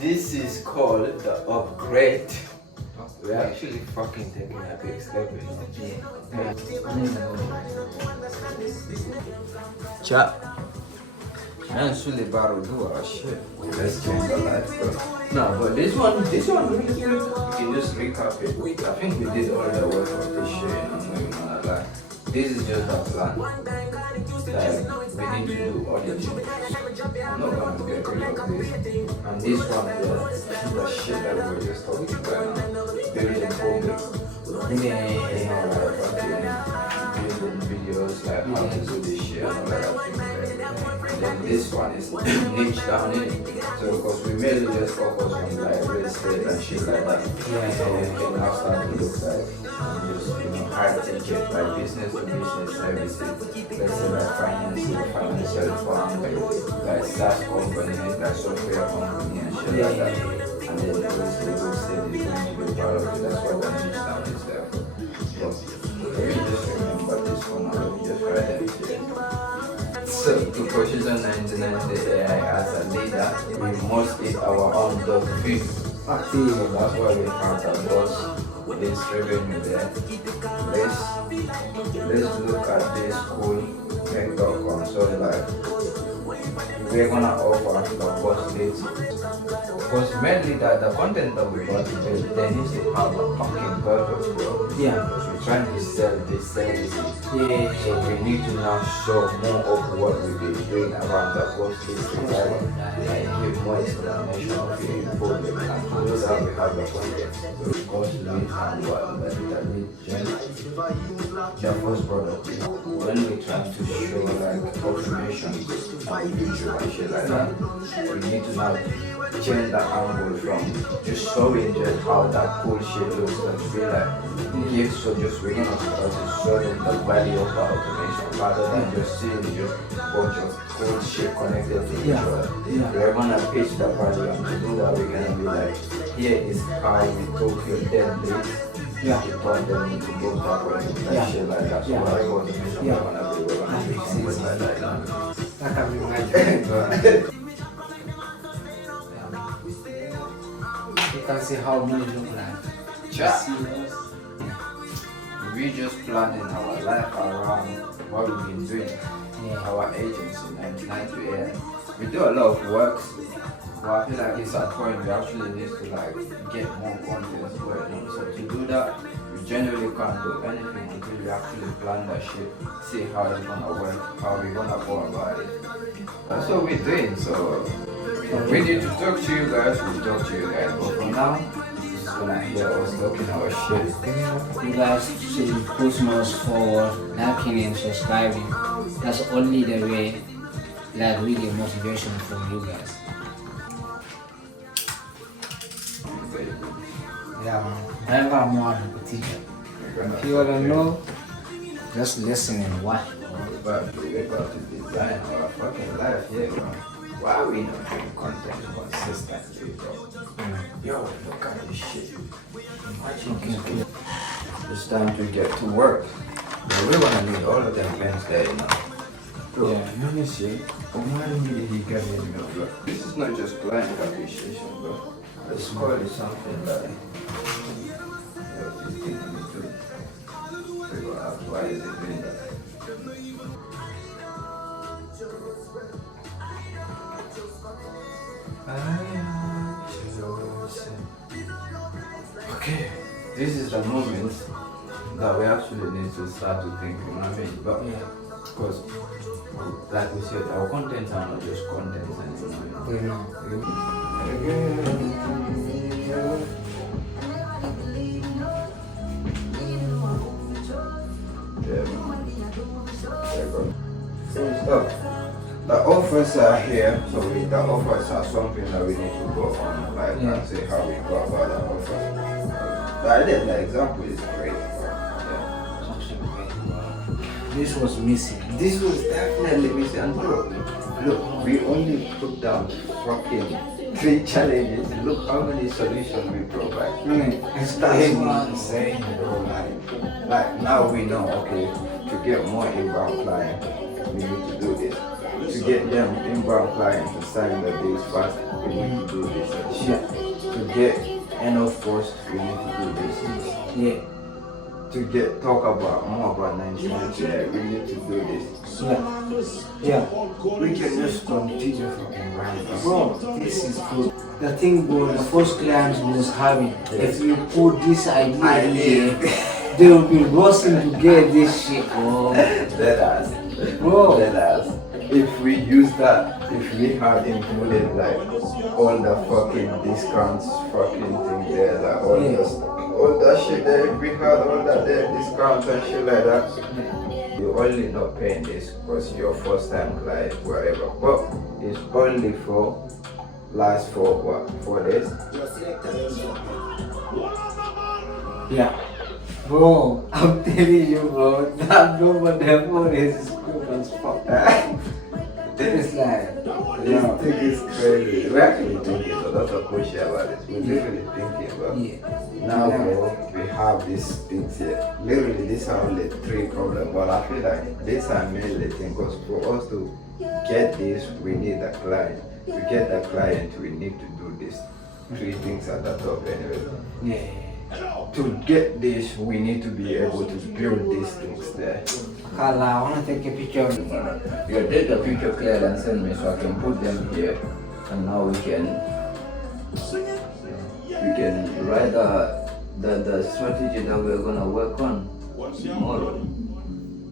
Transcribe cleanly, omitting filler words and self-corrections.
This is called the upgrade. We're actually fucking taking a big step, you know. Chat. Man, Sule Baro do our shit. Let's change the life, bro. No, but this one really good. You can just recap it. I think we did all the work of this shit, and I'm not even gonna lie. This is just a plan. Like, we need to do all the things. I'm not gonna get rid of this. And this one, the shit that we were just talking about now. Building public. Building videos, like how to do this shit and all that things. Then this one is niche down in it. So because we mainly just focus on like real estate and shit like that. So we can now start to look like just high ticket like business to business services. Let's say like financial firm, like SaaS company, like software company and shit like that. And then the real estate is going to be part of it. That's what the niche down is there for. So we just remember this one and we just write them here. So, to position 1990 AI as a leader, we must eat our own dog food. So that's why we have the boss, this revenue there. Let's look at this cool make.com. So like, we're gonna offer the boss leads. Because mainly the content that we got, they need to have a fucking purpose, bro. Yeah. We're trying to sell this service. Yeah. So we need to now show more of what we've been doing around the boss leads and give more explanation of the public and to know that we have the content. So boss leads and what the lead gen. The first product. When we try to show like automation on YouTube and shit like that, we need to now change the angle from just showing just how that cool shit looks and be like, yeah, so just we're gonna start to show them the value of our automation rather than just seeing just a bunch of cool shit connected to each other. We're gonna pitch the value and to do that we're gonna be like, here is how we took your dead leads. You turn them into both that way, like shit like that. So whatever automation we're gonna do something like that. That can be magic. You can see how money look like. We just planning our life around what we've been doing. Our agency, 99 to AI. We do a lot of work, but I feel like it's at point we actually need to like get more content going on. So to do that, we generally can't do anything until we actually plan that shit, see how it's gonna work, how we're gonna go about it. That's what we're doing. So we need to talk to you guys, we'll talk to you guys. But for now, you're just gonna hear us talking our shit. You guys should push us forward, liking and subscribing. That's only the way like we get motivation from you guys. Yeah man, never more than a teacher. If you wanna know, just listen and watch. We're about to design our fucking life here, bro. Why are we not doing content consistently, bro? Yo, look at this shit. It's time to get to work. But we're gonna need all of them pens there, you know. Bro, let me see. Why did he get me in the middle? This is not just blind appreciation, bro. Let's call it something like this thing we do. Figure out why is it doing that. Okay, this is the moment that we actually need to start to think, you know what I mean? But because, like we said, our contents are not just contents anymore. You know. So, the offers are here, so the offers are something that we need to go on, like and see how we go about the offers. The idea, the example is great. This was missing. This was definitely missing. And look, we only put down fucking 3 challenges. Look how many solutions we provide. It's That's what I'm saying, bro. Like now we know, okay, to get more inbound clients, we need to do this. To get them inbound clients to sign the deals fast, we need to do this. get enough posts, we need to do this. Yeah. To talk about more about 1999, we need to do this. Yeah. We can just continue fucking writing. Bro, this is good. The thing was, the first clients was having, if you put this idea here, they will be rushing to get this shit, bro. Let us. Bro. Let us. If we use that, if we have included like all the fucking discounts, fucking thing there, like all that shit there, if we had all that there, discounts and shit like that, you're only not paying this because you're first time client, whatever. But it's only for last for what? 4 days? Yeah. Bro, I'm telling you, bro, that number there for is good as fuck. It's like, This thing is crazy. We're actually thinking a lot of bullshit about it. We're literally thinking about now, bro, we have these things here. Literally, these are only 3 problems. But I feel like these are mainly things because for us to get this, we need a client. To get the client, we need to do these 3 things at the top anyway. yeah. To get this, we need to be able to build these things there. Carla, I want to take a picture of it. You take the picture clear and send me so I can put them here. And now we can write the strategy that we're gonna work on tomorrow.